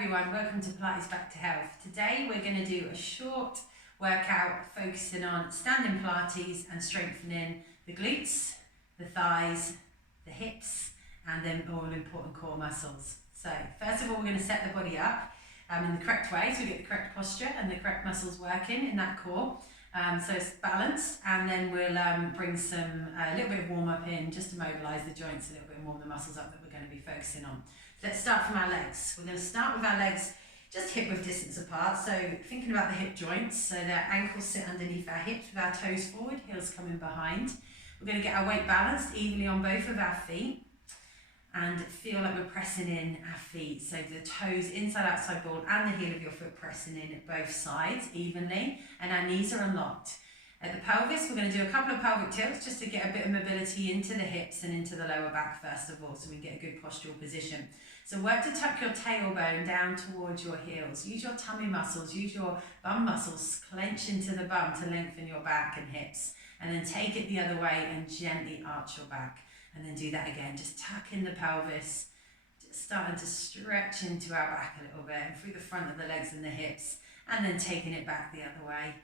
everyone, welcome to Pilates Back to Health. Today we're going to do a short workout focusing on standing Pilates and strengthening the glutes, the thighs, the hips and then all important core muscles. So first of all we're going to set the body up in the correct way so we get the correct posture and the correct muscles working in that core. So it's balanced, and then we'll bring a little bit of warm up in just to mobilise the joints a little bit and warm the muscles up that we're going to be focusing on. So let's start from our legs. We're going to start with our legs just hip width distance apart, so thinking about the hip joints, so the ankles sit underneath our hips with our toes forward, heels coming behind. We're going to get our weight balanced evenly on both of our feet and feel like we're pressing in our feet, so the toes inside outside ball and the heel of your foot pressing in at both sides evenly, and our knees are unlocked. At the pelvis we're going to do a couple of pelvic tilts just to get a bit of mobility into the hips and into the lower back first of all, so we get a good postural position. So work to tuck your tailbone down towards your heels, use your tummy muscles, use your bum muscles, clench into the bum to lengthen your back and hips, and then take it the other way and gently arch your back. And then do that again, just tuck in the pelvis, just starting to stretch into our back a little bit and through the front of the legs and the hips, and then taking it back the other way.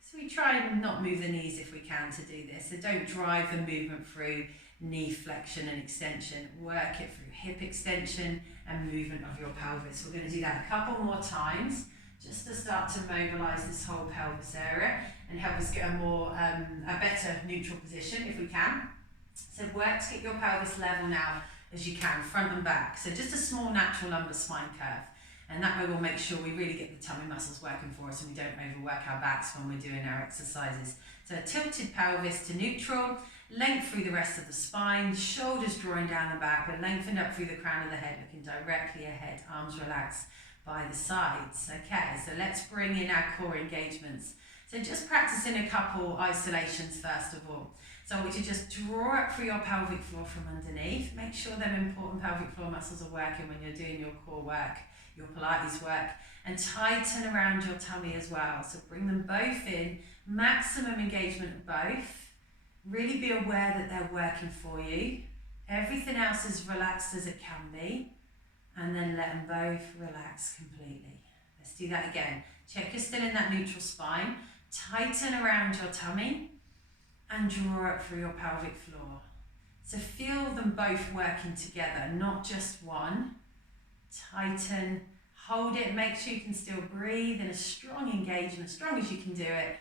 So we try and not move the knees if we can to do this, so don't drive the movement through knee flexion and extension, work it through hip extension and movement of your pelvis. We're going to do that a couple more times just to start to mobilise this whole pelvis area and help us get a better neutral position if we can. So work to get your pelvis level now as you can, front and back. So just a small natural lumbar spine curve. And that way we'll make sure we really get the tummy muscles working for us and we don't overwork our backs when we're doing our exercises. So a tilted pelvis to neutral, length through the rest of the spine, shoulders drawing down the back, but lengthened up through the crown of the head, looking directly ahead, arms relaxed by the sides. Okay, so let's bring in our core engagements. So just practicing a couple isolations first of all. So I want you to just draw up through your pelvic floor from underneath. Make sure them important pelvic floor muscles are working when you're doing your core work, your Pilates work, and tighten around your tummy as well. So bring them both in, maximum engagement of both. Really be aware that they're working for you. Everything else is relaxed as it can be, and then let them both relax completely. Let's do that again. Check you're still in that neutral spine. Tighten around your tummy and draw up through your pelvic floor. So feel them both working together, not just one. Tighten, hold it, make sure you can still breathe in a strong engagement, as strong as you can do it,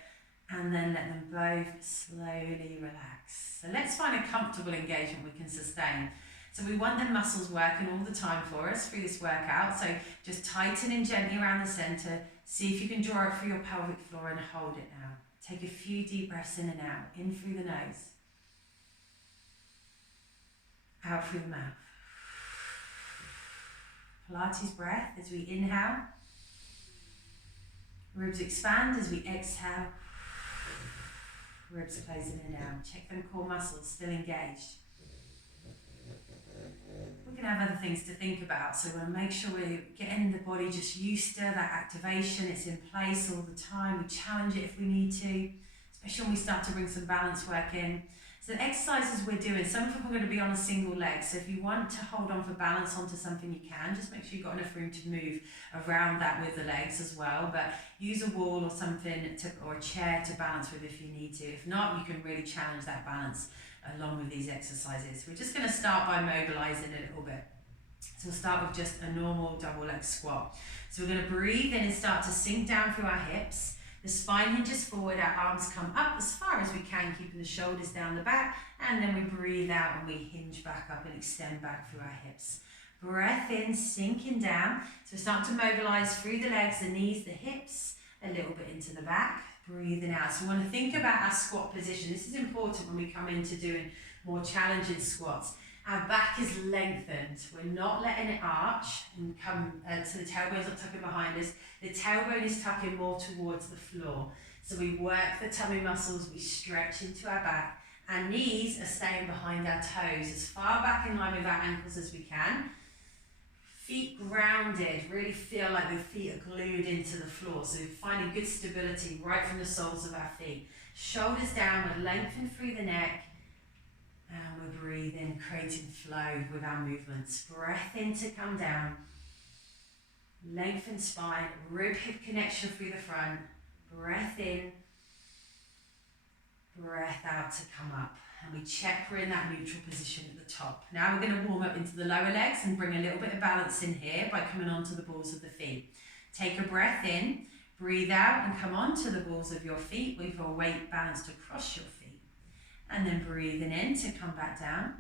and then let them both slowly relax. So let's find a comfortable engagement we can sustain. So we want the muscles working all the time for us through this workout, so just tighten in gently around the centre, see if you can draw up through your pelvic floor and hold it now. Take a few deep breaths in and out, in through the nose, out through the mouth. Pilates breath as we inhale, ribs expand as we exhale, ribs are closing in down. Check them core muscles still engaged. We're going to have other things to think about, so we're going to make sure we're getting the body just used to that activation. It's in place all the time. We challenge it if we need to, especially when we start to bring some balance work in. So the exercises we're doing, some of them are going to be on a single leg, so if you want to hold on for balance onto something you can, just make sure you've got enough room to move around that with the legs as well, but use a wall or something or a chair to balance with if you need to. If not, you can really challenge that balance along with these exercises. We're just going to start by mobilising a little bit. So we'll start with just a normal double leg squat. So we're going to breathe in and start to sink down through our hips. The spine hinges forward, our arms come up as far as we can, keeping the shoulders down the back, and then we breathe out and we hinge back up and extend back through our hips. Breath in, sinking down. So we're starting to mobilise through the legs, the knees, the hips, a little bit into the back. Breathing out. So we want to think about our squat position. This is important when we come into doing more challenging squats. Our back is lengthened. We're not letting it arch and come so the tailbone's not tucking behind us. The tailbone is tucking more towards the floor. So we work the tummy muscles, we stretch into our back. Our knees are staying behind our toes, as far back in line with our ankles as we can. Feet grounded, really feel like the feet are glued into the floor. So finding good stability right from the soles of our feet. Shoulders down, we're lengthened through the neck. And we're breathing, creating flow with our movements. Breath in to come down. Lengthen spine, rib hip connection through the front. Breath in, breath out to come up. And we check we're in that neutral position at the top. Now we're going to warm up into the lower legs and bring a little bit of balance in here by coming onto the balls of the feet. Take a breath in, breathe out and come onto the balls of your feet with your weight balanced across your feet. And then breathing in to come back down.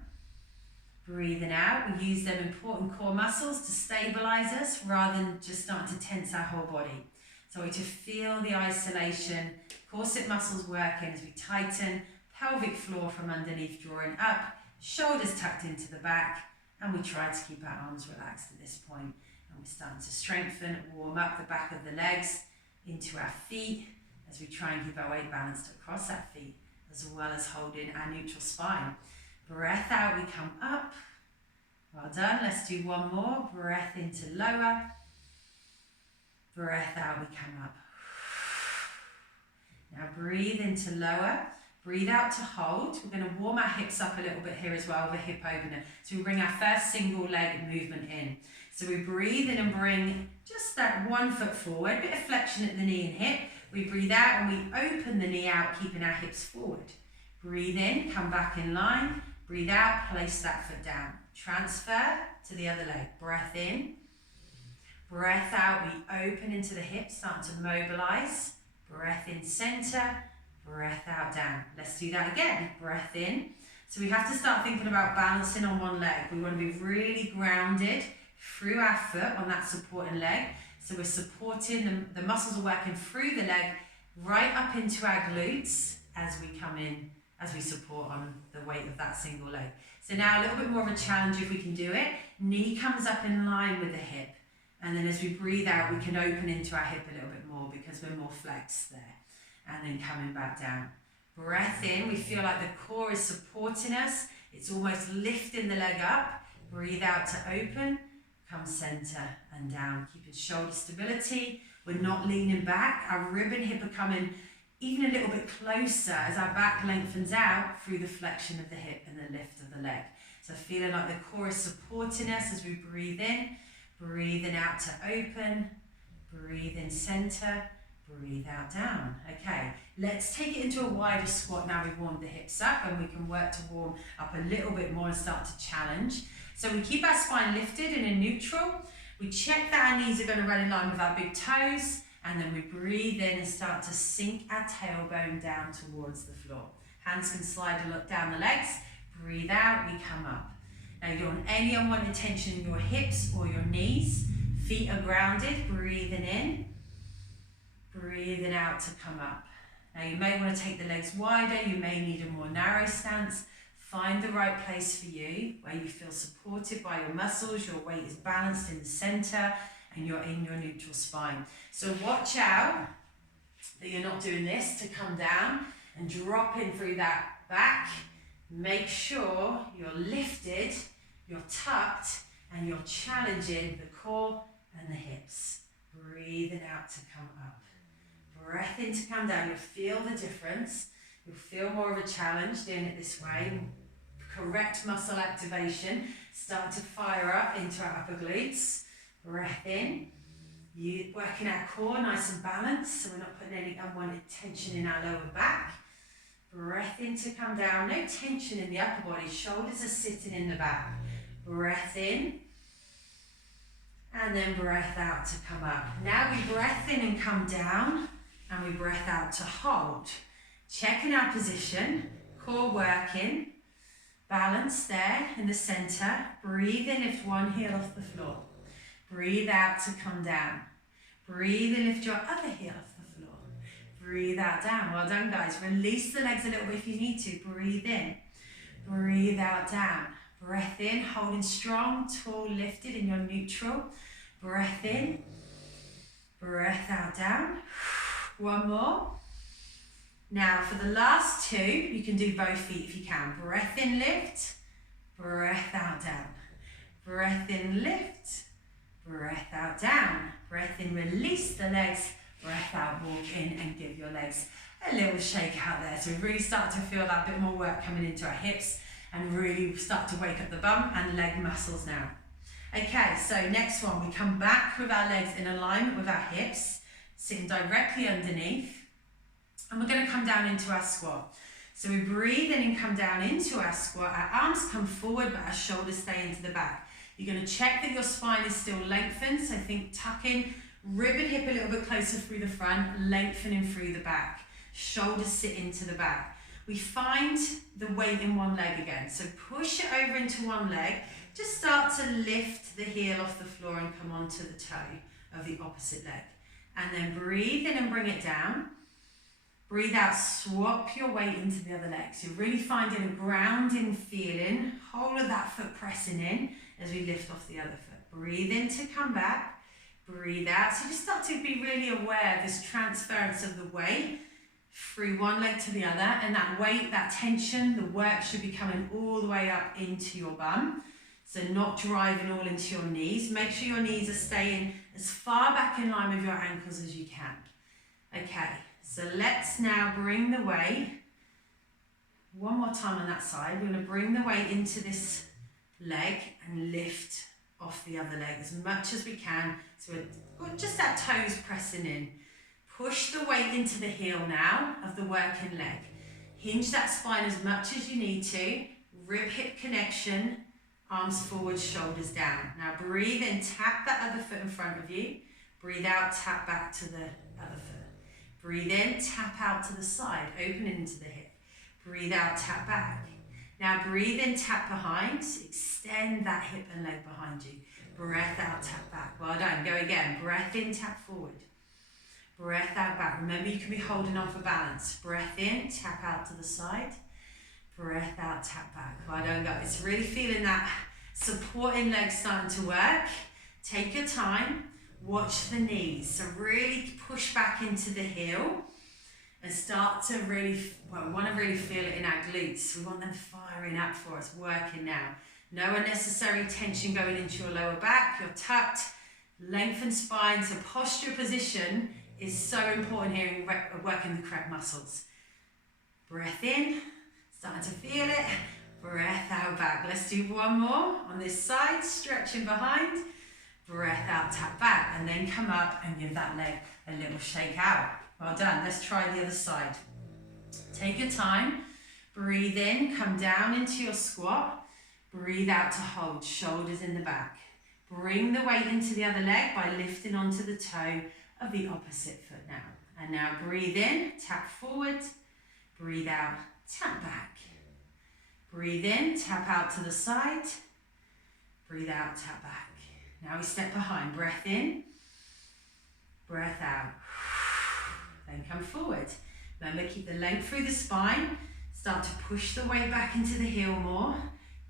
Breathing out, we use them important core muscles to stabilize us rather than just starting to tense our whole body. So to feel the isolation, corset muscles working as we tighten, pelvic floor from underneath drawing up, shoulders tucked into the back, and we try to keep our arms relaxed at this point. And we're starting to strengthen, warm up the back of the legs into our feet as we try and keep our weight balanced across our feet, as well as holding our neutral spine. Breath out, we come up. Well done. Let's do one more. Breath into lower. Breath out, we come up. Now breathe into lower. Breathe out to hold. We're going to warm our hips up a little bit here as well with a hip opener. So we bring our first single leg movement in. So we breathe in and bring just that 1 foot forward, a bit of flexion at the knee and hip. We breathe out and we open the knee out, keeping our hips forward. Breathe in, come back in line. Breathe out, place that foot down. Transfer to the other leg. Breath in. Breath out, we open into the hips, start to mobilize. Breath in, center. Breath out, down. Let's do that again. Breath in. So we have to start thinking about balancing on one leg. We want to be really grounded through our foot on that supporting leg. So we're supporting, the muscles are working through the leg, right up into our glutes as we come in, as we support on the weight of that single leg. So now a little bit more of a challenge if we can do it. Knee comes up in line with the hip. And then as we breathe out, we can open into our hip a little bit more because we're more flexed there. And then coming back down. Breath in, we feel like the core is supporting us. It's almost lifting the leg up. Breathe out to open, come center and down. Keeping shoulder stability. We're not leaning back. Our rib and hip are coming even a little bit closer as our back lengthens out through the flexion of the hip and the lift of the leg. So feeling like the core is supporting us as we breathe in. Breathing out to open. Breathe in center. Breathe out, down. Okay, let's take it into a wider squat now we've warmed the hips up, and we can work to warm up a little bit more and start to challenge. So we keep our spine lifted and in neutral. We check that our knees are going to run in line with our big toes, and then we breathe in and start to sink our tailbone down towards the floor. Hands can slide a lot down the legs. Breathe out, we come up. Now you don't want any unwanted tension in your hips or your knees. Feet are grounded, breathing in. Breathing out to come up. Now you may want to take the legs wider, you may need a more narrow stance. Find the right place for you, where you feel supported by your muscles, your weight is balanced in the center, and you're in your neutral spine. So watch out that you're not doing this to come down and drop in through that back. Make sure you're lifted, you're tucked, and you're challenging the core and the hips. Breathing out to come up. Breath in to come down. You'll feel the difference. You'll feel more of a challenge doing it this way. Correct muscle activation. Start to fire up into our upper glutes. Breath in. You working our core nice and balanced, so we're not putting any unwanted tension in our lower back. Breath in to come down. No tension in the upper body. Shoulders are sitting in the back. Breath in. And then breath out to come up. Now we breath in and come down. And we breath out to hold. Checking our position, core working, balance there in the center. Breathe in, lift one heel off the floor. Breathe out to come down. Breathe in, lift your other heel off the floor. Breathe out, down. Well done, guys. Release the legs a little bit if you need to. Breathe in. Breathe out, down. Breath in, holding strong, tall, lifted in your neutral. Breath in. Breath out, down. One more. Now for the last two, you can do both feet if you can. Breath in, lift. Breath out, down. Breath in, lift. Breath out, down. Breath in, release the legs. Breath out, walk in and give your legs a little shake out there. So we really start to feel that bit more work coming into our hips and really start to wake up the bum and leg muscles now. Okay, so next one, we come back with our legs in alignment with our hips, sitting directly underneath, and we're going to come down into our squat. So we breathe in and come down into our squat, our arms come forward but our shoulders stay into the back. You're going to check that your spine is still lengthened, so think tuck in, rib and hip a little bit closer through the front, lengthening through the back. Shoulders sit into the back. We find the weight in one leg again, so push it over into one leg. Just start to lift the heel off the floor and come onto the toe of the opposite leg. And then breathe in and bring it down. Breathe out, swap your weight into the other leg. So you're really finding a grounding feeling, whole of that foot pressing in as we lift off the other foot. Breathe in to come back, breathe out. So just start to be really aware of this transference of the weight through one leg to the other, and that weight, that tension, the work should be coming all the way up into your bum. So not driving all into your knees. Make sure your knees are staying as far back in line with your ankles as you can. Okay, so let's now bring the weight, one more time on that side. We're going to bring the weight into this leg and lift off the other leg as much as we can. So we're just our toes pressing in. Push the weight into the heel now of the working leg. Hinge that spine as much as you need to. Rib hip connection, arms forward, shoulders down. Now breathe in, tap that other foot in front of you. Breathe out, tap back to the other foot. Breathe in, tap out to the side, open into the hip. Breathe out, tap back. Now breathe in, tap behind, extend that hip and leg behind you. Breath out, tap back. Well done, go again. Breath in, tap forward. Breath out, back. Remember, you can be holding on for balance. Breath in, tap out to the side. Breath out, tap back. Well done, guys. It's really feeling that supporting leg starting to work. Take your time. Watch the knees. So really push back into the heel and start to really, well, we want to really feel it in our glutes. We want them firing up for us, working now. No unnecessary tension going into your lower back. You're tucked, lengthened spine. So posture position is so important here in working the correct muscles. Breath in, starting to feel it. Breath out, back. Let's do one more on this side, stretching behind. Breath out, tap back, and then come up and give that leg a little shake out. Well done. Let's try the other side. Take your time. Breathe in, come down into your squat. Breathe out to hold, shoulders in the back. Bring the weight into the other leg by lifting onto the toe of the opposite foot now. And now breathe in, tap forward. Breathe out, tap back. Breathe in, tap out to the side. Breathe out, tap back. Now we step behind. Breath in, breath out. Then come forward. Remember, keep the length through the spine. Start to push the weight back into the heel more.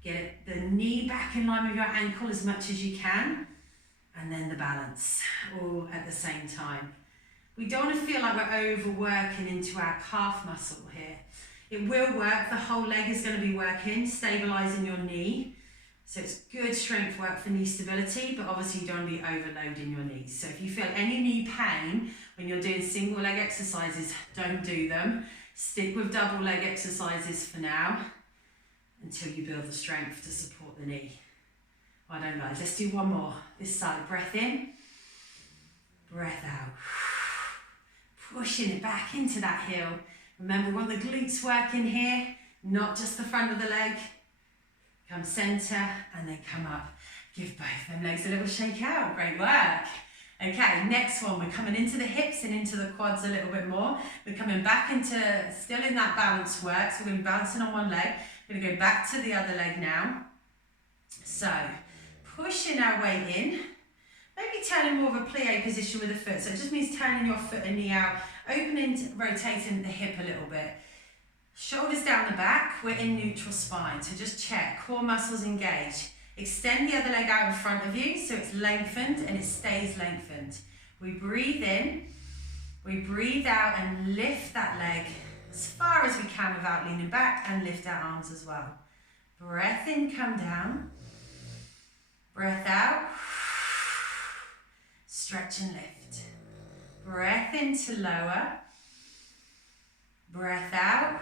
Get the knee back in line with your ankle as much as you can. And then the balance, all at the same time. We don't want to feel like we're overworking into our calf muscle here. It will work, the whole leg is going to be working, stabilizing your knee. So it's good strength work for knee stability, but obviously you don't want to be overloading your knees. So if you feel any knee pain when you're doing single leg exercises, don't do them. Stick with double leg exercises for now until you build the strength to support the knee. Well done, guys. Let's do one more. This side. Breath in, breath out. Pushing it back into that heel. Remember, we want the glutes working here, not just the front of the leg. Come center and then come up. Give both them legs a little shake out. Great work. Okay, next one. We're coming into the hips and into the quads a little bit more. We're coming back into, still in that balance work. So we're going to be balancing on one leg. We're going to go back to the other leg now. So, pushing our weight in, maybe turning more of a plie position with the foot. So it just means turning your foot and knee out, opening, rotating the hip a little bit. Shoulders down the back, we're in neutral spine. So just check, core muscles engaged. Extend the other leg out in front of you so it's lengthened and it stays lengthened. We breathe in, we breathe out and lift that leg as far as we can without leaning back, and lift our arms as well. Breath in, come down. Breath out, stretch and lift. Breath in to lower. Breath out.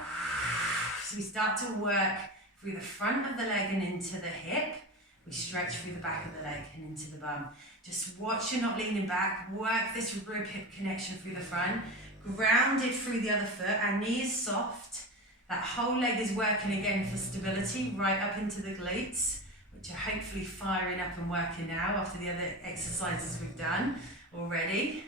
So we start to work through the front of the leg and into the hip. We stretch through the back of the leg and into the bum. Just watch you're not leaning back. Work this rib-hip connection through the front. Grounded through the other foot. Our knee is soft. That whole leg is working again for stability right up into the glutes, which are hopefully firing up and working now after the other exercises we've done already.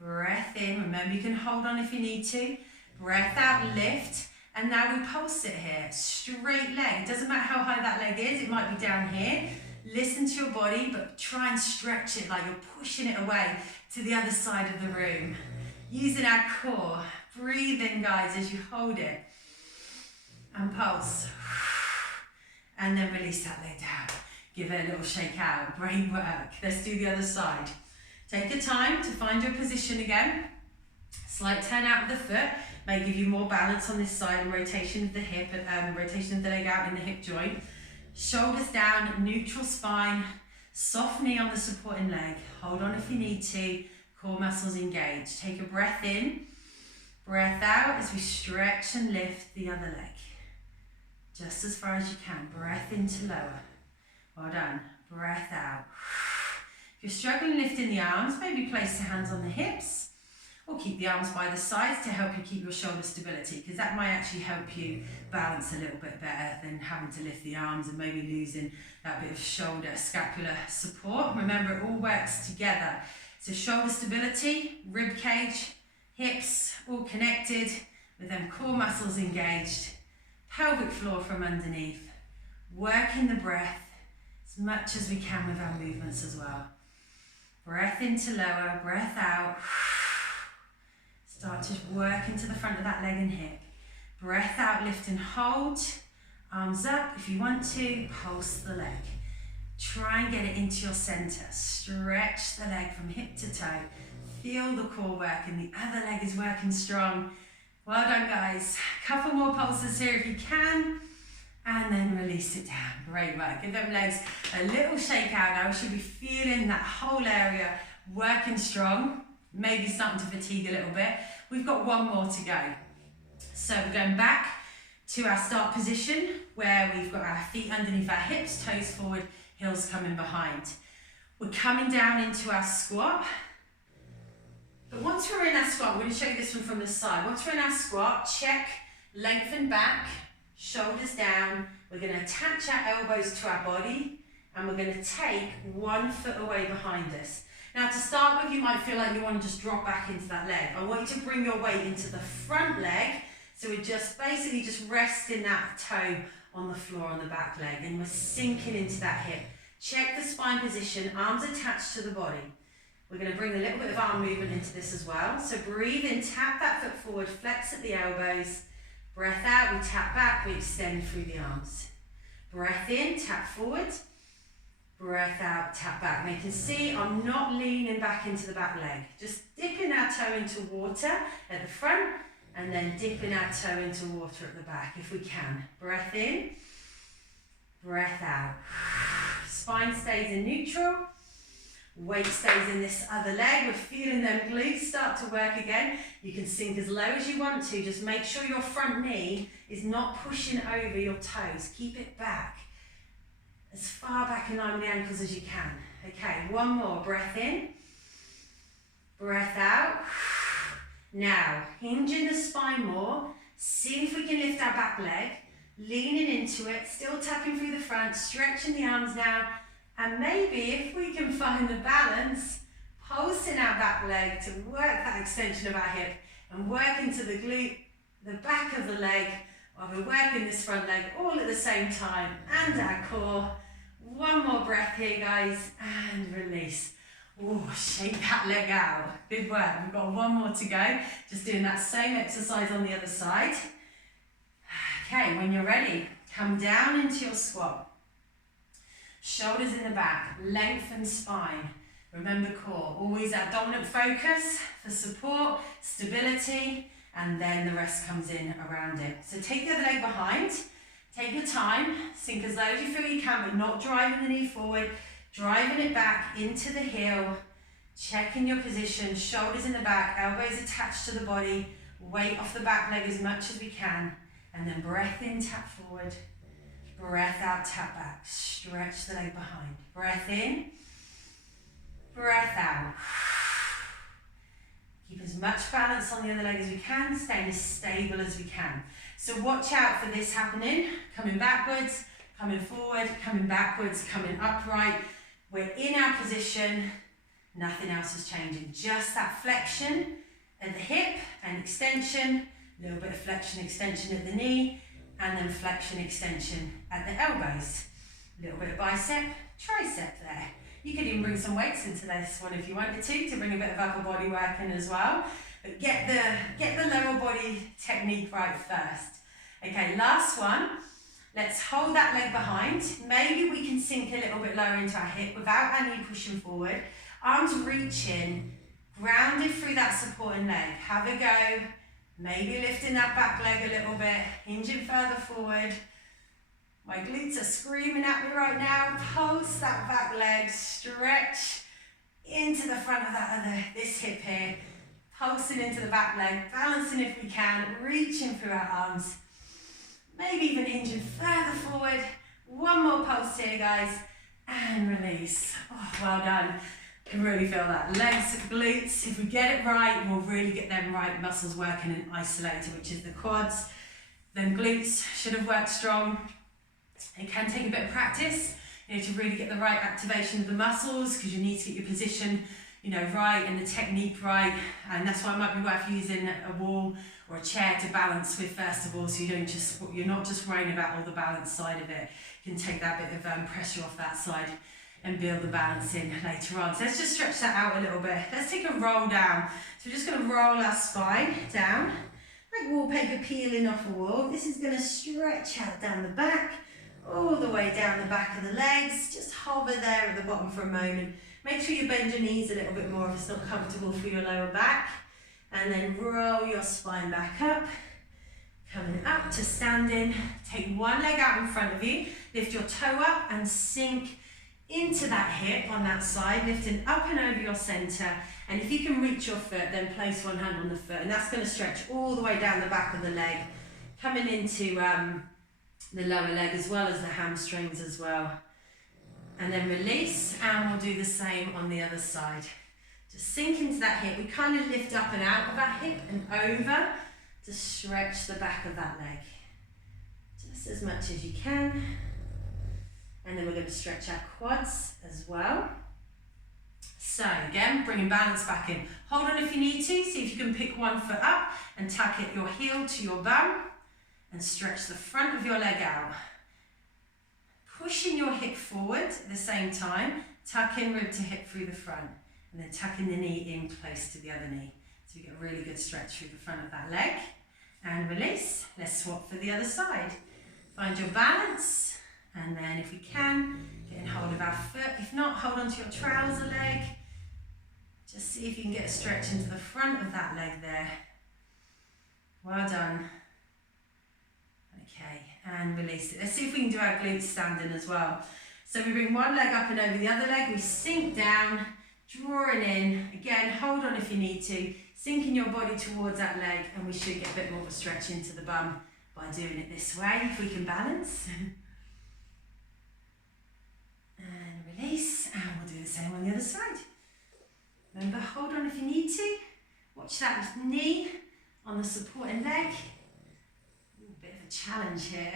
Breath in. Remember, you can hold on if you need to. Breath out, lift. And now we pulse it here. Straight leg. It doesn't matter how high that leg is. It might be down here. Listen to your body, but try and stretch it like you're pushing it away to the other side of the room. Using our core. Breathe in, guys, as you hold it. And pulse. And then release that leg down. Give it a little shake out. Great work. Let's do the other side. Take your time to find your position again. Slight turn out of the foot. May give you more balance on this side and rotation of the hip, rotation of the leg out in the hip joint. Shoulders down, neutral spine, soft knee on the supporting leg. Hold on if you need to. Core muscles engaged. Take a breath in, breath out as we stretch and lift the other leg. Just as far as you can. Breath in to lower. Well done. Breath out. If you're struggling lifting the arms, maybe place the hands on the hips. Or keep the arms by the sides to help you keep your shoulder stability, because that might actually help you balance a little bit better than having to lift the arms and maybe losing that bit of shoulder scapular support. Remember, it all works together. So shoulder stability, rib cage, hips all connected with them core muscles engaged, pelvic floor from underneath, working the breath as much as we can with our movements as well. Breath into lower, breath out. Start to work into the front of that leg and hip. Breath out, lift and hold. Arms up if you want to. Pulse the leg. Try and get it into your center. Stretch the leg from hip to toe. Feel the core work and the other leg is working strong. Well done, guys. Couple more pulses here if you can. And then release it down. Great work. Give them legs a little shake out now. We should be feeling that whole area working strong. Maybe starting to fatigue a little bit. We've got one more to go. So we're going back to our start position where we've got our feet underneath our hips, toes forward, heels coming behind. We're coming down into our squat. But once we're in our squat, we're going to show you this one from the side. Once we're in our squat, check, lengthen back, shoulders down. We're going to attach our elbows to our body and we're going to take 1 foot away behind us. Now to start with, you might feel like you want to just drop back into that leg. I want you to bring your weight into the front leg, so we're just basically just resting that toe on the floor on the back leg and we're sinking into that hip. Check the spine position, arms attached to the body. We're going to bring a little bit of arm movement into this as well. So breathe in, tap that foot forward, flex at the elbows. Breath out, we tap back, we extend through the arms. Breath in, tap forward. Breath out, tap back. Now you can see I'm not leaning back into the back leg. Just dipping our toe into water at the front and then dipping our toe into water at the back if we can. Breath in, breath out. Spine stays in neutral. Weight stays in this other leg. We're feeling them glutes start to work again. You can sink as low as you want to. Just make sure your front knee is not pushing over your toes. Keep it back. As far back in line with the ankles as you can. Okay, one more. Breath in. Breath out. Now, hinging the spine more. See if we can lift our back leg. Leaning into it. Still tapping through the front. Stretching the arms down. And maybe if we can find the balance, pulsing our back leg to work that extension of our hip and work into the glute, the back of the leg, while we're working this front leg all at the same time, and our core. One more breath here, guys, and release. Oh, shake that leg out. Good work. We've got one more to go. Just doing that same exercise on the other side. Okay, when you're ready, come down into your squat. Shoulders in the back, lengthen spine. Remember core. Always that dominant focus for support, stability, and then the rest comes in around it. So take the other leg behind, take your time, sink as low as you feel you can, but not driving the knee forward, driving it back into the heel, checking your position, shoulders in the back, elbows attached to the body, weight off the back leg as much as we can, and then breath in, tap forward, Breath out, tap back. Stretch the leg behind. Breath in. Breath out. Keep as much balance on the other leg as we can, staying as stable as we can. So watch out for this happening. Coming backwards, coming forward, coming backwards, coming upright. We're in our position. Nothing else is changing. Just that flexion at the hip and extension. A little bit of flexion, extension at the knee. And then flexion, extension at the elbows. A little bit of bicep, tricep there. You could even bring some weights into this one if you wanted to bring a bit of upper body work in as well. But get the lower body technique right first. Okay, last one. Let's hold that leg behind. Maybe we can sink a little bit lower into our hip without our knee pushing forward. Arms reaching, grounded through that supporting leg. Have a go. Maybe lifting that back leg a little bit, hinging further forward. My glutes are screaming at me right now. Pulse that back leg, stretch into the front of this hip here. Pulsing into the back leg, balancing if we can, reaching through our arms. Maybe even hinging further forward. One more pulse here, guys, and release. Oh, well done. I can really feel that. Legs, glutes, if we get it right, we'll really get them right muscles working and isolated, which is the quads. Then glutes should have worked strong. It can take a bit of practice, to really get the right activation of the muscles, because you need to get your position, right, and the technique right. And that's why it might be worth using a wall or a chair to balance with first of all, so you're not just worrying about all the balance side of it. You can take that bit of pressure off that side and build the balance in later on. So let's just stretch that out a little bit. Let's take a roll down. So we're just going to roll our spine down, like wallpaper peeling off a wall. This is going to stretch out down the back, all the way down the back of the legs. Just hover there at the bottom for a moment. Make sure you bend your knees a little bit more if it's not comfortable for your lower back. And then roll your spine back up. Coming up to standing. Take one leg out in front of you. Lift your toe up and sink into that hip on that side, lifting up and over your center. And if you can reach your foot, then place one hand on the foot, and that's going to stretch all the way down the back of the leg, coming into the lower leg as well as the hamstrings as well. And then release, and we'll do the same on the other side. Just sink into that hip. We kind of lift up and out of that hip and over to stretch the back of that leg. Just as much as you can. And then we're going to stretch our quads as well. So again, bringing balance back in. Hold on if you need to. See if you can pick one foot up and tuck it your heel to your bum and stretch the front of your leg out. Pushing your hip forward at the same time, tucking rib to hip through the front, and then tucking the knee in close to the other knee. So you get a really good stretch through the front of that leg. And release. Let's swap for the other side. Find your balance. And then if we can, get in hold of our foot. If not, hold onto your trouser leg. Just see if you can get a stretch into the front of that leg there. Well done. Okay, and release it. Let's see if we can do our glutes standing as well. So we bring one leg up and over the other leg. We sink down, drawing in. Again, hold on if you need to. Sinking your body towards that leg, and we should get a bit more of a stretch into the bum by doing it this way, if we can balance. And release, and we'll do the same on the other side. Remember, hold on if you need to. Watch that knee on the supporting leg. A bit of a challenge here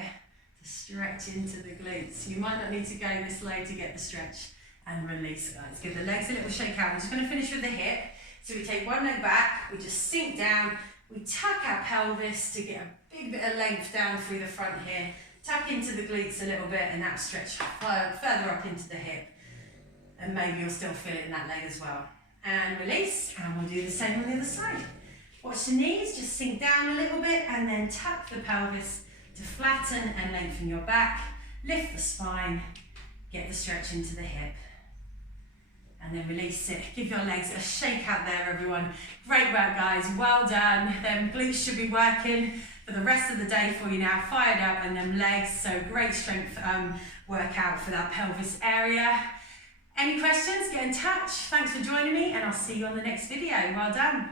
to stretch into the glutes. You might not need to go this low to get the stretch. And release, guys. Give the legs a little shake out. We're just going to finish with the hip. So we take one leg back, we just sink down, we tuck our pelvis to get a big bit of length down through the front here. Tuck into the glutes a little bit, and that stretch further up into the hip. And maybe you'll still feel it in that leg as well. And release, and we'll do the same on the other side. Watch the knees, just sink down a little bit, and then tuck the pelvis to flatten and lengthen your back. Lift the spine, get the stretch into the hip. And then release it. Give your legs a shake out there, everyone. Great work, guys. Well done. Them glutes should be working for the rest of the day for you now. Fired up, and them legs. So great strength workout for that pelvis area. Any questions? Get in touch. Thanks for joining me, and I'll see you on the next video. Well done.